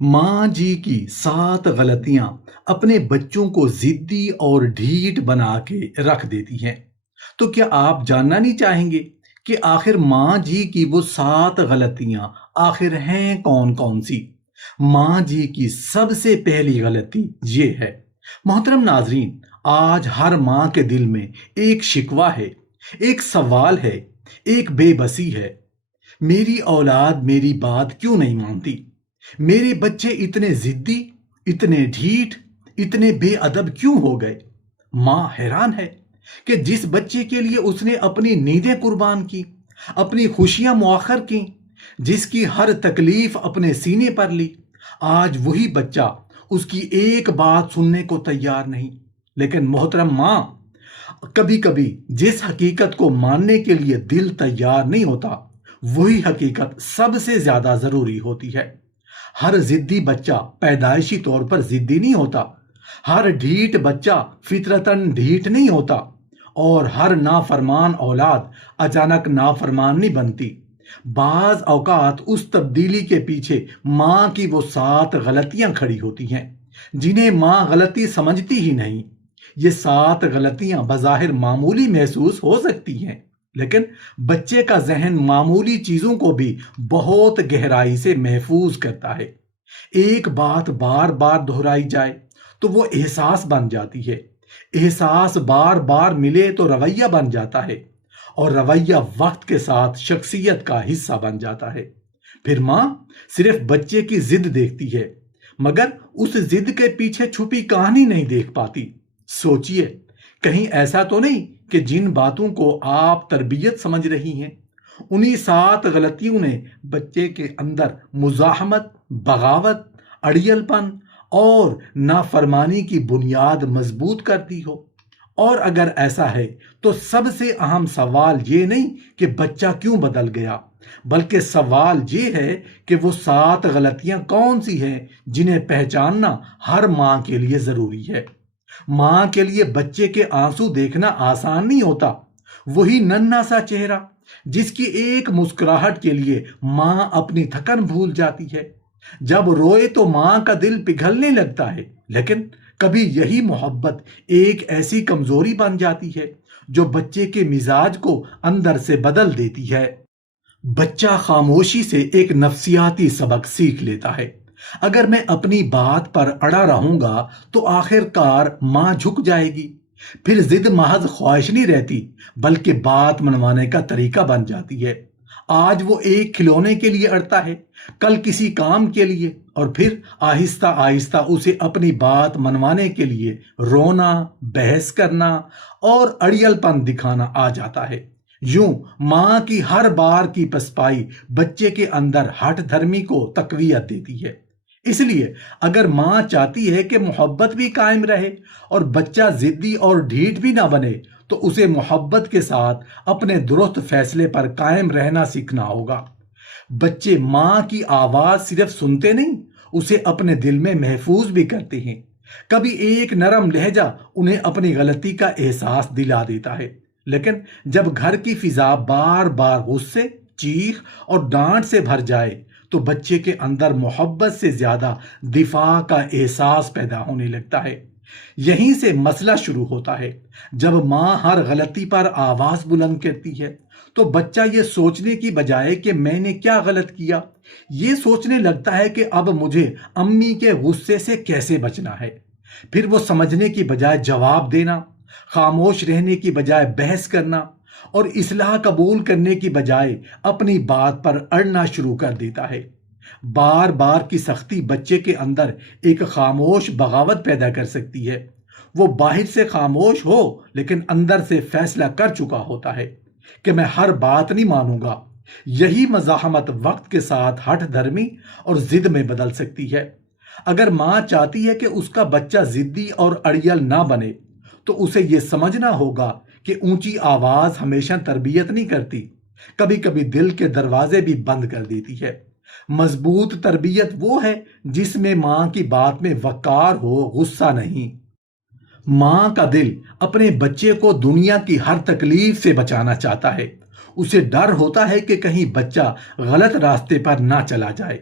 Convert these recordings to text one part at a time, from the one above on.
ماں جی کی 7 غلطیاں اپنے بچوں کو ضدی اور ڈھیٹ بنا کے رکھ دیتی ہیں۔ تو کیا آپ جاننا نہیں چاہیں گے کہ آخر ماں جی کی وہ 7 غلطیاں آخر ہیں کون کون سی؟ ماں جی کی سب سے پہلی غلطی یہ ہے۔ محترم ناظرین، آج ہر ماں کے دل میں ایک شکوہ ہے، ایک سوال ہے، ایک بے بسی ہے۔ میری اولاد میری بات کیوں نہیں مانتی؟ میرے بچے اتنے ضدی، اتنے ڈھیٹ، اتنے بے ادب کیوں ہو گئے؟ ماں حیران ہے کہ جس بچے کے لیے اس نے اپنی نیندیں قربان کی، اپنی خوشیاں مؤخر کی، جس کی ہر تکلیف اپنے سینے پر لی، آج وہی بچہ اس کی ایک بات سننے کو تیار نہیں۔ لیکن محترم ماں، کبھی کبھی جس حقیقت کو ماننے کے لیے دل تیار نہیں ہوتا، وہی حقیقت سب سے زیادہ ضروری ہوتی ہے۔ ہر ضدی بچہ پیدائشی طور پر ضدی نہیں ہوتا، ہر ڈھیٹ بچہ فطرتاً ڈھیٹ نہیں ہوتا، اور ہر نافرمان اولاد اچانک نافرمان نہیں بنتی۔ بعض اوقات اس تبدیلی کے پیچھے ماں کی وہ 7 غلطیاں کھڑی ہوتی ہیں جنہیں ماں غلطی سمجھتی ہی نہیں۔ یہ 7 غلطیاں بظاہر معمولی محسوس ہو سکتی ہیں، لیکن بچے کا ذہن معمولی چیزوں کو بھی بہت گہرائی سے محفوظ کرتا ہے۔ ایک بات بار بار دہرائی جائے تو وہ احساس بن جاتی ہے، احساس بار بار ملے تو رویہ بن جاتا ہے، اور رویہ وقت کے ساتھ شخصیت کا حصہ بن جاتا ہے۔ پھر ماں صرف بچے کی ضد دیکھتی ہے، مگر اس ضد کے پیچھے چھپی کہانی نہیں دیکھ پاتی۔ سوچئے، کہیں ایسا تو نہیں کہ جن باتوں کو آپ تربیت سمجھ رہی ہیں، انہی 7 غلطیوں نے بچے کے اندر مزاحمت، بغاوت، اڑیل پن اور نافرمانی کی بنیاد مضبوط کر دی ہو؟ اور اگر ایسا ہے تو سب سے اہم سوال یہ نہیں کہ بچہ کیوں بدل گیا، بلکہ سوال یہ ہے کہ وہ 7 غلطیاں کون سی ہیں جنہیں پہچاننا ہر ماں کے لیے ضروری ہے۔ ماں کے لیے بچے کے آنسو دیکھنا آسان نہیں ہوتا۔ وہی ننھا سا چہرہ جس کی ایک مسکراہٹ کے لیے ماں اپنی تھکن بھول جاتی ہے۔ جب روئے تو ماں کا دل پگھلنے لگتا ہے، لیکن کبھی یہی محبت ایک ایسی کمزوری بن جاتی ہے جو بچے کے مزاج کو اندر سے بدل دیتی ہے۔ بچہ خاموشی سے ایک نفسیاتی سبق سیکھ لیتا ہے۔ اگر میں اپنی بات پر اڑا رہوں گا تو آخر کار ماں جھک جائے گی۔ پھر ضد محض خواہش نہیں رہتی، بلکہ بات منوانے کا طریقہ بن جاتی ہے۔ آج وہ ایک کھلونے کے لیے اڑتا ہے، کل کسی کام کے لیے، اور پھر آہستہ آہستہ اسے اپنی بات منوانے کے لیے رونا، بحث کرنا اور اڑیل پن دکھانا آ جاتا ہے۔ یوں ماں کی ہر بار کی پسپائی بچے کے اندر ہٹ دھرمی کو تقویت دیتی ہے۔ اس لیے اگر ماں چاہتی ہے کہ محبت بھی قائم رہے اور بچہ ضدی اور ڈھیٹ بھی نہ بنے، تو اسے محبت کے ساتھ اپنے درست فیصلے پر قائم رہنا سیکھنا ہوگا۔ بچے ماں کی آواز صرف سنتے نہیں، اسے اپنے دل میں محفوظ بھی کرتے ہیں۔ کبھی ایک نرم لہجہ انہیں اپنی غلطی کا احساس دلا دیتا ہے، لیکن جب گھر کی فضا بار بار غصے، چیخ اور ڈانٹ سے بھر جائے تو بچے کے اندر محبت سے زیادہ دفاع کا احساس پیدا ہونے لگتا ہے۔ یہیں سے مسئلہ شروع ہوتا ہے۔ جب ماں ہر غلطی پر آواز بلند کرتی ہے تو بچہ یہ سوچنے کی بجائے کہ میں نے کیا غلط کیا، یہ سوچنے لگتا ہے کہ اب مجھے امی کے غصے سے کیسے بچنا ہے۔ پھر وہ سمجھنے کی بجائے جواب دینا، خاموش رہنے کی بجائے بحث کرنا، اور اصلاح قبول کرنے کی بجائے اپنی بات پر اڑنا شروع کر دیتا ہے۔ بار بار کی سختی بچے کے اندر ایک خاموش بغاوت پیدا کر سکتی ہے۔ وہ باہر سے خاموش ہو لیکن اندر سے فیصلہ کر چکا ہوتا ہے کہ میں ہر بات نہیں مانوں گا۔ یہی مزاحمت وقت کے ساتھ ہٹ دھرمی اور ضد میں بدل سکتی ہے۔ اگر ماں چاہتی ہے کہ اس کا بچہ ضدی اور اڑیل نہ بنے، تو اسے یہ سمجھنا ہوگا کہ اونچی آواز ہمیشہ تربیت نہیں کرتی، کبھی کبھی دل کے دروازے بھی بند کر دیتی ہے۔ مضبوط تربیت وہ ہے جس میں ماں کی بات میں وقار ہو، غصہ نہیں۔ ماں کا دل اپنے بچے کو دنیا کی ہر تکلیف سے بچانا چاہتا ہے۔ اسے ڈر ہوتا ہے کہ کہیں بچہ غلط راستے پر نہ چلا جائے،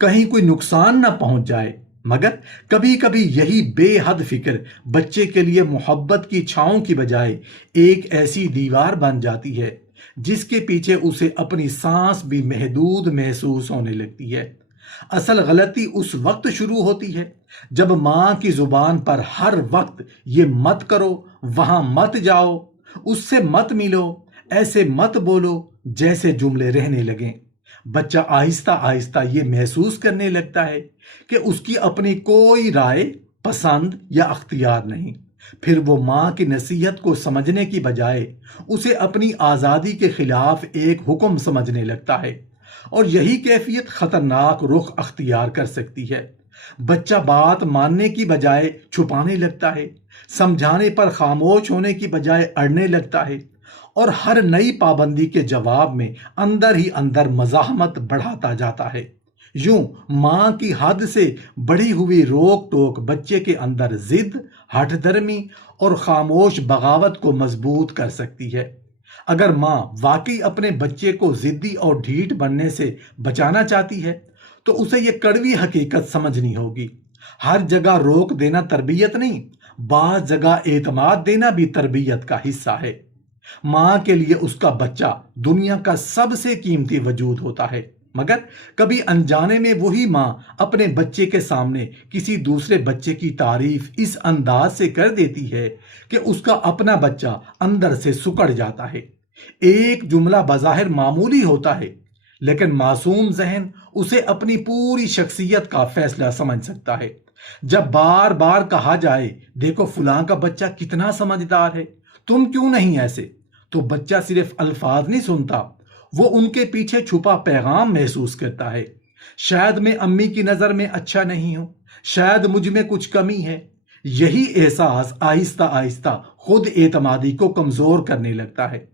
کہیں کوئی نقصان نہ پہنچ جائے، مگر کبھی کبھی یہی بے حد فکر بچے کے لیے محبت کی چھاؤں کی بجائے ایک ایسی دیوار بن جاتی ہے جس کے پیچھے اسے اپنی سانس بھی محدود محسوس ہونے لگتی ہے۔ اصل غلطی اس وقت شروع ہوتی ہے جب ماں کی زبان پر ہر وقت یہ مت کرو، وہاں مت جاؤ، اس سے مت ملو، ایسے مت بولو جیسے جملے رہنے لگیں۔ بچہ آہستہ آہستہ یہ محسوس کرنے لگتا ہے کہ اس کی اپنی کوئی رائے، پسند یا اختیار نہیں۔ پھر وہ ماں کی نصیحت کو سمجھنے کی بجائے اسے اپنی آزادی کے خلاف ایک حکم سمجھنے لگتا ہے، اور یہی کیفیت خطرناک رخ اختیار کر سکتی ہے۔ بچہ بات ماننے کی بجائے چھپانے لگتا ہے، سمجھانے پر خاموش ہونے کی بجائے اڑنے لگتا ہے، اور ہر نئی پابندی کے جواب میں اندر ہی اندر مزاحمت بڑھاتا جاتا ہے۔ یوں ماں کی حد سے بڑھی ہوئی روک ٹوک بچے کے اندر ضد، ہٹ دھرمی اور خاموش بغاوت کو مضبوط کر سکتی ہے۔ اگر ماں واقعی اپنے بچے کو ضدی اور ڈھیٹ بننے سے بچانا چاہتی ہے تو اسے یہ کڑوی حقیقت سمجھنی ہوگی: ہر جگہ روک دینا تربیت نہیں، بعض جگہ اعتماد دینا بھی تربیت کا حصہ ہے۔ ماں کے لیے اس کا بچہ دنیا کا سب سے قیمتی وجود ہوتا ہے، مگر کبھی انجانے میں وہی ماں اپنے بچے کے سامنے کسی دوسرے بچے کی تعریف اس انداز سے کر دیتی ہے کہ اس کا اپنا بچہ اندر سے سکڑ جاتا ہے۔ ایک جملہ بظاہر معمولی ہوتا ہے، لیکن معصوم ذہن اسے اپنی پوری شخصیت کا فیصلہ سمجھ سکتا ہے۔ جب بار بار کہا جائے، دیکھو فلاں کا بچہ کتنا سمجھدار ہے، تم کیوں نہیں ایسے، تو بچہ صرف الفاظ نہیں سنتا، وہ ان کے پیچھے چھپا پیغام محسوس کرتا ہے۔ شاید میں امی کی نظر میں اچھا نہیں ہوں، شاید مجھ میں کچھ کمی ہے۔ یہی احساس آہستہ آہستہ خود اعتمادی کو کمزور کرنے لگتا ہے۔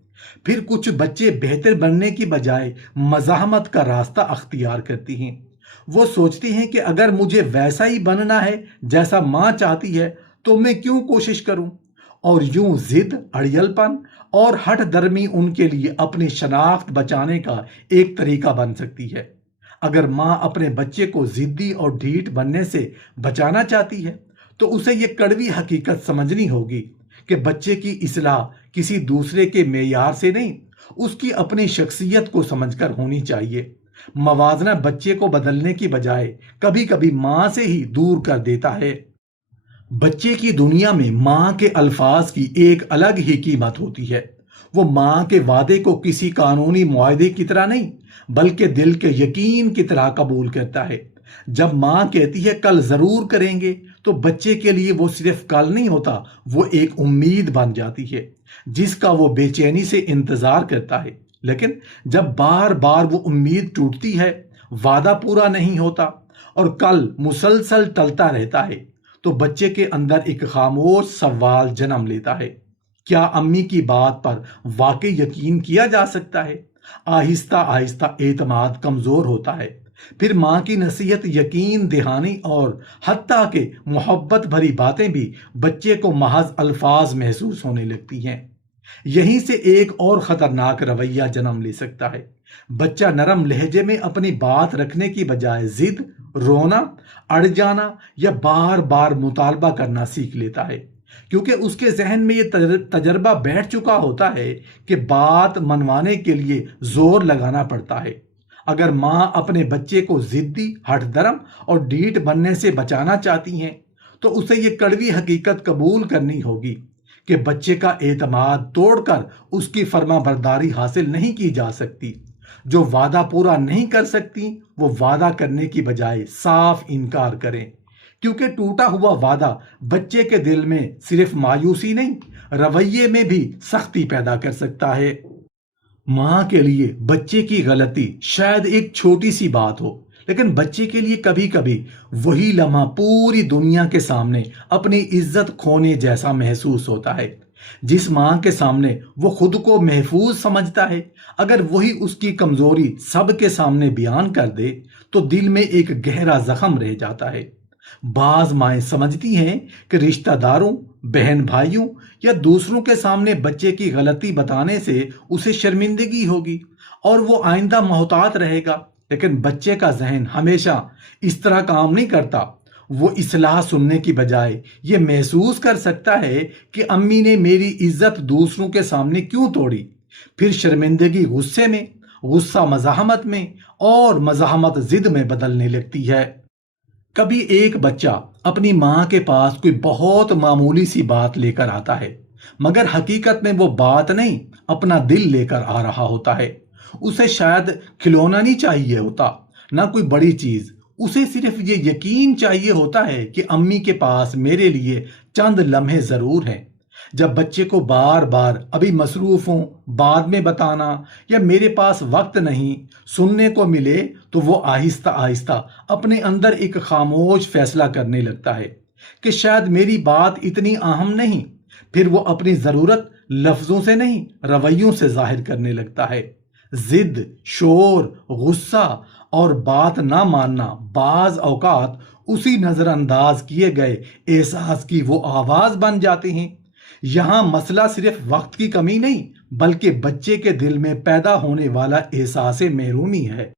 پھر کچھ بچے بہتر بننے کی بجائے مزاحمت کا راستہ اختیار کرتی ہیں۔ وہ سوچتی ہیں کہ اگر مجھے ویسا ہی بننا ہے جیسا ماں چاہتی ہے تو میں کیوں کوشش کروں، اور یوں ضد، اڑیل پن اور ہٹ درمی ان کے لیے اپنی شناخت بچانے کا ایک طریقہ بن سکتی ہے۔ اگر ماں اپنے بچے کو ضدی اور ڈھیٹ بننے سے بچانا چاہتی ہے تو اسے یہ کڑوی حقیقت سمجھنی ہوگی کہ بچے کی اصلاح کسی دوسرے کے معیار سے نہیں، اس کی اپنی شخصیت کو سمجھ کر ہونی چاہیے۔ موازنہ بچے کو بدلنے کی بجائے کبھی کبھی ماں سے ہی دور کر دیتا ہے۔ بچے کی دنیا میں ماں کے الفاظ کی ایک الگ ہی قیمت ہوتی ہے۔ وہ ماں کے وعدے کو کسی قانونی معاہدے کی طرح نہیں، بلکہ دل کے یقین کی طرح قبول کرتا ہے۔ جب ماں کہتی ہے کل ضرور کریں گے، تو بچے کے لیے وہ صرف کل نہیں ہوتا، وہ ایک امید بن جاتی ہے جس کا وہ بے چینی سے انتظار کرتا ہے۔ لیکن جب بار بار وہ امید ٹوٹتی ہے، وعدہ پورا نہیں ہوتا اور کل مسلسل ٹلتا رہتا ہے، تو بچے کے اندر ایک خاموش سوال جنم لیتا ہے: کیا امی کی بات پر واقعی یقین کیا جا سکتا ہے؟ آہستہ آہستہ اعتماد کمزور ہوتا ہے۔ پھر ماں کی نصیحت، یقین دہانی اور حتیٰ کہ محبت بھری باتیں بھی بچے کو محض الفاظ محسوس ہونے لگتی ہیں۔ یہیں سے ایک اور خطرناک رویہ جنم لے سکتا ہے۔ بچہ نرم لہجے میں اپنی بات رکھنے کی بجائے ضد، رونا، اڑ جانا یا بار بار مطالبہ کرنا سیکھ لیتا ہے، کیونکہ اس کے ذہن میں یہ تجربہ بیٹھ چکا ہوتا ہے کہ بات منوانے کے لیے زور لگانا پڑتا ہے۔ اگر ماں اپنے بچے کو ضدی، ہٹ درم اور ڈھیٹ بننے سے بچانا چاہتی ہیں تو اسے یہ کڑوی حقیقت قبول کرنی ہوگی کہ بچے کا اعتماد توڑ کر اس کی فرما برداری حاصل نہیں کی جا سکتی۔ جو وعدہ پورا نہیں کر سکتی وہ وعدہ کرنے کی بجائے صاف انکار کریں، کیونکہ ٹوٹا ہوا وعدہ بچے کے دل میں صرف مایوسی نہیں، رویے میں بھی سختی پیدا کر سکتا ہے۔ ماں کے لیے بچے کی غلطی شاید ایک چھوٹی سی بات ہو، لیکن بچے کے لیے کبھی کبھی وہی لمحہ پوری دنیا کے سامنے اپنی عزت کھونے جیسا محسوس ہوتا ہے۔ جس ماں کے سامنے وہ خود کو محفوظ سمجھتا ہے، اگر وہی اس کی کمزوری سب کے سامنے بیان کر دے تو دل میں ایک گہرا زخم رہ جاتا ہے۔ بعض مائیں سمجھتی ہیں کہ رشتہ داروں، بہن بھائیوں یا دوسروں کے سامنے بچے کی غلطی بتانے سے اسے شرمندگی ہوگی اور وہ آئندہ محتاط رہے گا۔ لیکن بچے کا ذہن ہمیشہ اس طرح کام نہیں کرتا۔ وہ اصلاح سننے کی بجائے یہ محسوس کر سکتا ہے کہ امی نے میری عزت دوسروں کے سامنے کیوں توڑی۔ پھر شرمندگی غصے میں، غصہ مزاحمت میں، اور مزاحمت ضد میں بدلنے لگتی ہے۔ کبھی ایک بچہ اپنی ماں کے پاس کوئی بہت معمولی سی بات لے کر آتا ہے، مگر حقیقت میں وہ بات نہیں، اپنا دل لے کر آ رہا ہوتا ہے۔ اسے شاید کھلونا نہیں چاہیے ہوتا، نہ کوئی بڑی چیز، اسے صرف یہ یقین چاہیے ہوتا ہے کہ امی کے پاس میرے لیے چند لمحے ضرور ہیں۔ جب بچے کو بار بار ابھی مصروف ہوں، بعد میں بتانا، یا میرے پاس وقت نہیں سننے کو ملے، تو وہ آہستہ آہستہ اپنے اندر ایک خاموش فیصلہ کرنے لگتا ہے کہ شاید میری بات اتنی اہم نہیں۔ پھر وہ اپنی ضرورت لفظوں سے نہیں، رویوں سے ظاہر کرنے لگتا ہے۔ ضد، شور، غصہ اور بات نہ ماننا بعض اوقات اسی نظر انداز کیے گئے احساس کی وہ آواز بن جاتے ہیں۔ یہاں مسئلہ صرف وقت کی کمی نہیں، بلکہ بچے کے دل میں پیدا ہونے والا احساس محرومی ہے۔